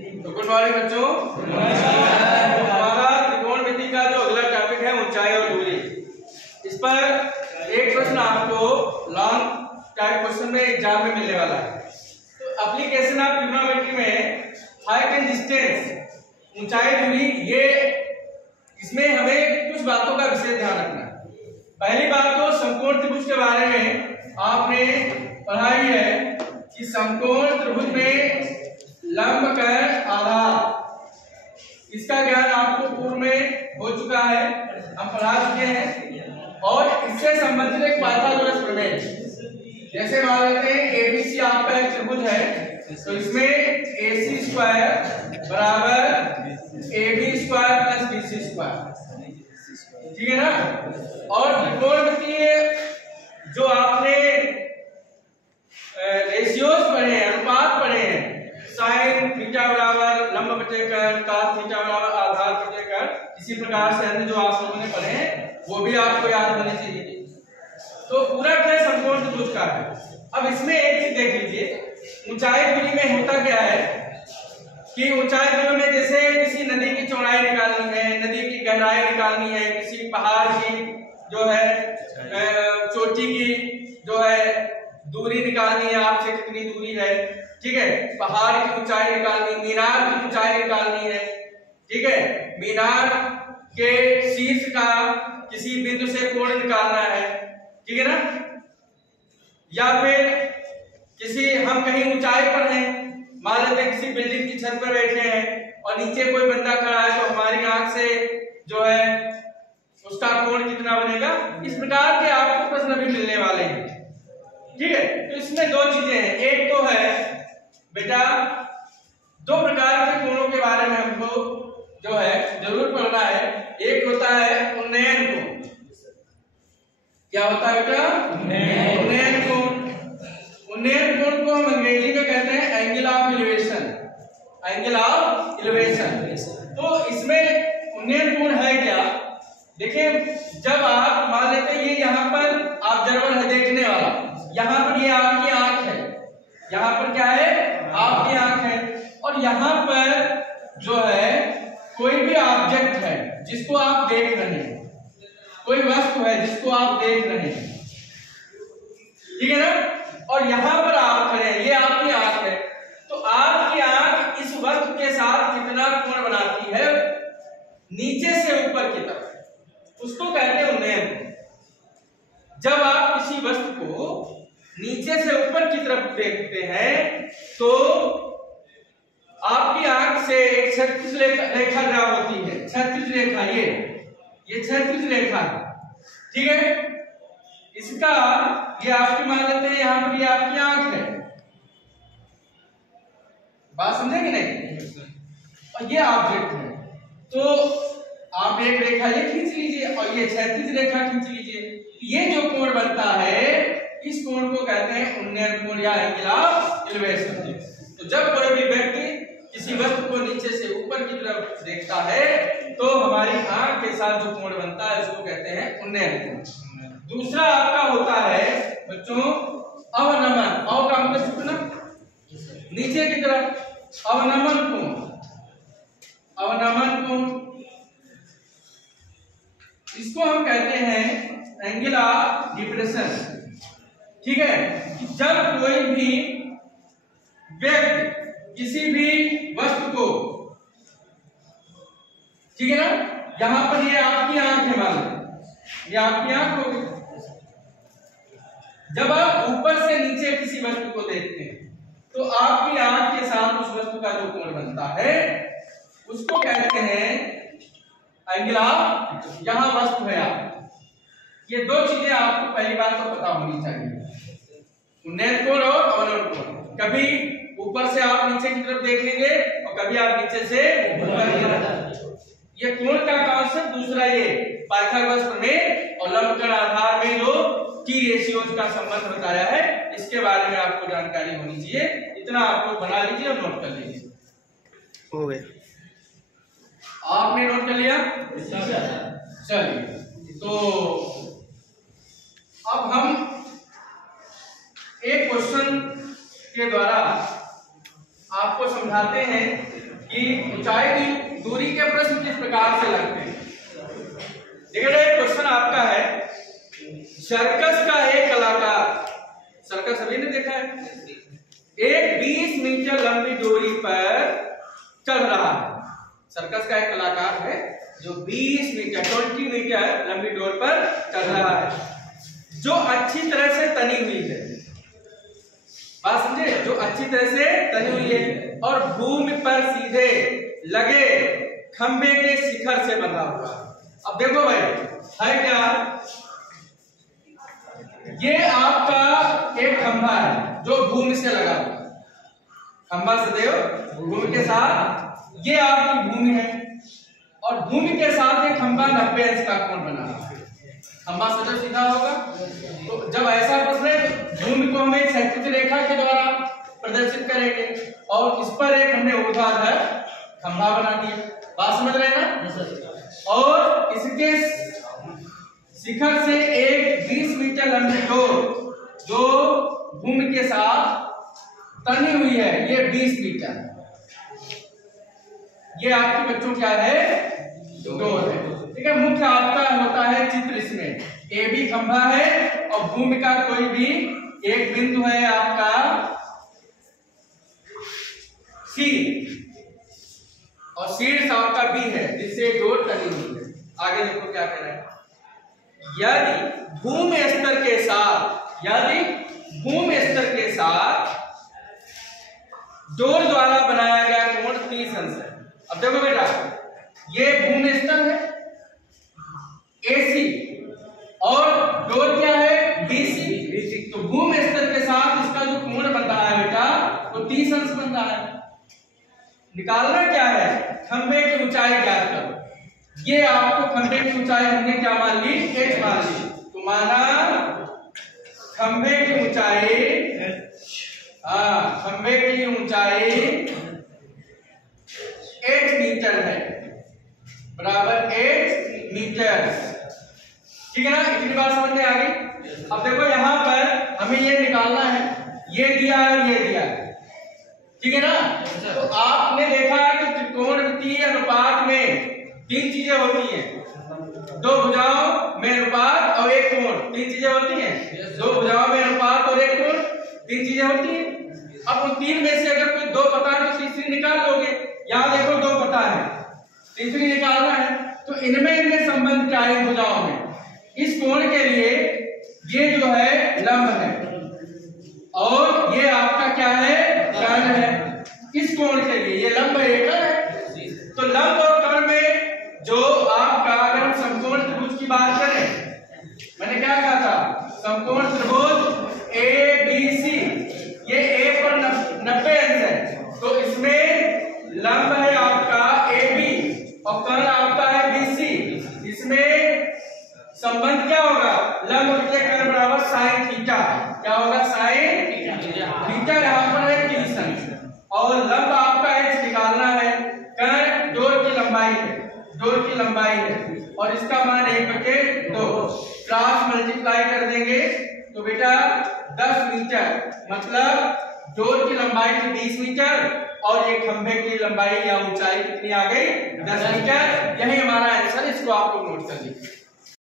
तो good morning बच्चों। हमारा त्रिकोणमिति का जो अगला टॉपिक है ऊंचाई और दूरी। इस पर एक प्रश्न आपको लॉन्ग टाइप क्वेश्चन में एग्जाम में मिलने वाला है। तो एप्लीकेशन ऑफ ट्रिग्नोमेट्री में हाइट एंड डिस्टेंस, ऊंचाई दूरी, ये इसमें हमें कुछ बातों का विशेष ध्यान रखना है। पहली बात तो समकोण त्रिभुज के बारे में आपने पढ़ाई है कि समकोण त्रिभुज में लंब कोण आधार, इसका ज्ञान आपको पूर्व में हो चुका है, हम पढ़ा चुके हैं। और इससे संबंधित एक पाइथागोरस प्रमेय, जैसे मान लेते हैं एबीसी आपका एक त्रिभुज है, तो इसमें AC स्क्वायर बराबर AB square plus BC square, ठीक है ना। और त्रिकोणमिति जो आपने रेशियोज पढ़े हैं, अनुपात पढ़े हैं, साइन थीटा बराबर लंब बटे कोण, cos थीटा बराबर आधार बटे कोण, इसी प्रकार से अन्य जो आप लोगों ने पढ़े हैं वो भी आपको याद होने चाहिए। तो पूरा क्या समकोण त्रिभुज का है। अब इसमें एक चीज देख लीजिए, ऊंचाई दूरी में होता क्या है कि ऊंचाई दूरी में जैसे किसी नदी की चौड़ाई निकालनी है, नदी की गहराई निकालनी है, किसी पहाड़ की जो है चोटी की जो है दूरी निकालनी है, आपसे कितनी दूरी है, ठीक है। पहाड़ की ऊंचाई निकालनी, मीनार की ऊंचाई निकालनी है, ठीक है। मीनार के शीर्ष का किसी बिंदु से कोण निकालना है, ठीक है ना। या फिर किसी हम कहीं ऊंचाई पर हैं, मान लेते हैं किसी बिल्डिंग की छत पर बैठे हैं और नीचे कोई बंदा खड़ा है, तो हमारी आंख से जो है उसका कोण कितना बनेगा। इस प्रकार के आपको प्रश्न भी मिलने वाले हैं, ठीक है। तो इसमें दो चीजें हैं, एक तो है बेटा दो प्रकार के कोणों के बारे में हमको जो है जरूर पढ़ना है। एक होता है उन्नयन कोण। क्या होता है बेटा? उन्नयन कोण। उन्नयन कोण को हम अंग्रेजी में कहते हैं angle of elevation, angle of elevation. तो इसमें उन्नयन कोण है क्या? देखिए, जब आप मान लेते हैं ये यहाँ पर ऑब्जर्वर है देखने वाला, यहाँ पर ये आपकी आंख है, यहाँ पर क्या है? आपकी आंख है, और यहाँ पर जो है कोई भी ऑब्जेक्ट है जिसको आप देख रहे हैं, कोई वस्तु है जिसको आप देख रहे हैं, ठीक है ना। और यहाँ पर आप खड़े हैं, ये आपकी आंख है, तो आपकी आंख इस वस्तु के साथ कितना कोण बनाती है नीचे से ऊपर की तरफ, उसको कहते हैं उन्नयन कोण। जब आप किसी वस्तु को नीचे से ऊपर की तरफ देखते हैं तो आपकी आंख से एक क्षैतिज रेखा ड्रा होती है, क्षैतिज रेखा, ये क्षैतिज रेखा है, ठीक है। इसका ये आपकी मान लेते हैं यहाँ पर ये आपकी आंख है, बात समझेंगे नहीं, और ये ऑब्जेक्ट है। तो आप एक रेखा ये खींच लीजिए और ये क्षैतिज रेखा खींच लीजिए, ये जो कोण बनता है इस कोण को कहते हैं उन्नयन कोण या एंगल ऑफ एलिवेशन। तो जब कोई भी व्यक्ति किसी वस्तु को नीचे से ऊपर की तरफ देखता है तो हमारी आंख के साथ जो कोण बनता है उसको कहते हैं उन्नयन कोण। दूसरा आपका होता है बच्चों अवनमन। अव का मतलब झुकना नीचे की तरफ, अवनमन कोण। अवनमन कोण इसको हम कहते हैं एंगल ऑफ डिप्रेशन, ठीक है। जब कोई भी व्यक्ति किसी भी वस्तु को, ठीक है ना, यहां पर ये आपकी आंख है, मान लो ये आपकी आंख हो गई। जब आप ऊपर से नीचे किसी वस्तु को देखते हैं तो आपकी आंख के साथ उस वस्तु का जो कोण बनता है उसको कहते हैं एंगल ऑफ, यहां वस्तु है आप। ये दो चीजें आपको पहली बात तो पता होनी चाहिए, उन्नयन कोण और अवनमन कोण। कभी ऊपर से आप नीचे की तरफ देखेंगे और कभी आप नीचे से ऊपर की तरफ। ये कोण का कॉन्सेप्ट दूसरा ये पाइथागोरस प्रमेय और लंब कोण आधार में जो टी रेशियोज का संबंध बताया है, इसके बारे में आपको जानकारी होनी चाहिए। इतना आप लोग बना लीजिए और नोट कर लीजिए। हो गए, आपने नोट कर लिया? चलिए, तो अब हम एक क्वेश्चन के द्वारा आपको समझाते हैं कि ऊंचाई की दूरी के प्रश्न किस प्रकार से लगते हैं। देखिए क्वेश्चन आपका है, सर्कस का एक कलाकार, सर्कस सभी ने देखा है, एक 20 मीटर लंबी डोरी पर चल रहा है। सर्कस का एक कलाकार है जो 20 मीटर लंबी डोर पर चल रहा है, जो अच्छी तरह से तनी हुई है। बात समझे, जो अच्छी तरह से तनी हुई है और भूमि पर सीधे लगे खंबे के शिखर से बंधा हुआ है। अब देखो भाई है क्या, ये आपका एक खंभा है जो भूमि से लगा हुआ है, खंभा सदैव भूमि के साथ, ये आपकी भूमि है और भूमि के साथ ये खंभा 90 अंश का कोण बना है। खंभा सदैव सीधा होगा, तो जब ऐसा प्रश्न है भूमि को हम एक क्षैतिज रेखा के द्वारा प्रदर्शित करेंगे और इस पर एक हमने ऊर्ध्वाधर खंभा बना दिया। बात समझ रहे हैं ना। और इसके शिखर से एक 20 मीटर लंबी डोर जो भूमि के साथ तनी हुई है, ये 20 मीटर, ये आपके बच्चों क्या है, डोर है। ठीक है, मुख्य आपका होता है चित्र, इसमें ए बी खंभा है और भूमि का कोई भी एक बिंदु है आपका सी, और शीर्ष आपका बी है जिससे डोर तनी हुई है। आगे देखो क्या कह रहा है, यदि भूमि स्तर के साथ, यदि भूमि स्तर के साथ डोर द्वारा बनाया गया कोण 30 अंश है। अब देखो बेटा, ये भूमि स्तर है AC और डोर क्या है BC, तो भूमि स्तर के साथ इसका जो कोण बन रहा है बेटा वो 30 अंश बन रहा है। निकालना क्या है, खंभे की ऊंचाई ज्ञात करो। ये आपको खंभे की ऊंचाई हमने क्या मान ली, h मान ली, तो माना खंभे की ऊंचाई, खंभे की ऊंचाई 8 मीटर है, बराबर 8 मीटर। ठीक है ना, इतनी बात समझ में आ गई। अब देखो यहां पर हमें ये निकालना है, ये दिया है, ये दिया है, ठीक है ना। तो आपने देखा कि त्रिकोणमितीय अनुपात में 3 चीजें होती हैं, 2 भुजाओं में अनुपात और एक कोण, 3 चीजें होती हैं। 2 भुजाओं में अनुपात और एक कोण, 3 चीजें होती हैं। अब उन 3 में से अगर कोई 2 पता है तो तीसरी निकाल लोगे। यहां देखो 2 पता है, तीसरी निकालना है, तो इनमें संबंध क्या है भुजाओं में। इस कोण के लिए ये जो है लंब है और ये आपका क्या है, कर्ण है। इस कोण के लिए ये लंब है, तो लंब और कर्ण में जो आपका, अगर हम समकोण त्रिभुज की बात करें, मैंने क्या कहा था, समकोण त्रिभुज ABC, ये A पर 90 अंश है, तो इसमें लंब है आपका AB और कर्ण आपका है BC। इसमें संबंध क्या होगा, लंब बटे कर्ण बराबर साइन थीटा। क्या होगा, साइन थीटा, यहां पर है 30 अंश और लंब आपका h निकालना है, कर्ण डोर की लंबाई है, डोर की लंबाई है और इसका मान 1/2, क्रॉस मल्टीप्लाई कर देंगे तो बेटा 10 मीटर, मतलब डोर की लंबाई थी 20 मीटर और एक खंभे की लंबाई या ऊंचाई कितनी आ गई, 10 मीटर। यही हमारा आंसर, इसको आप लोग नोट कर लीजिए।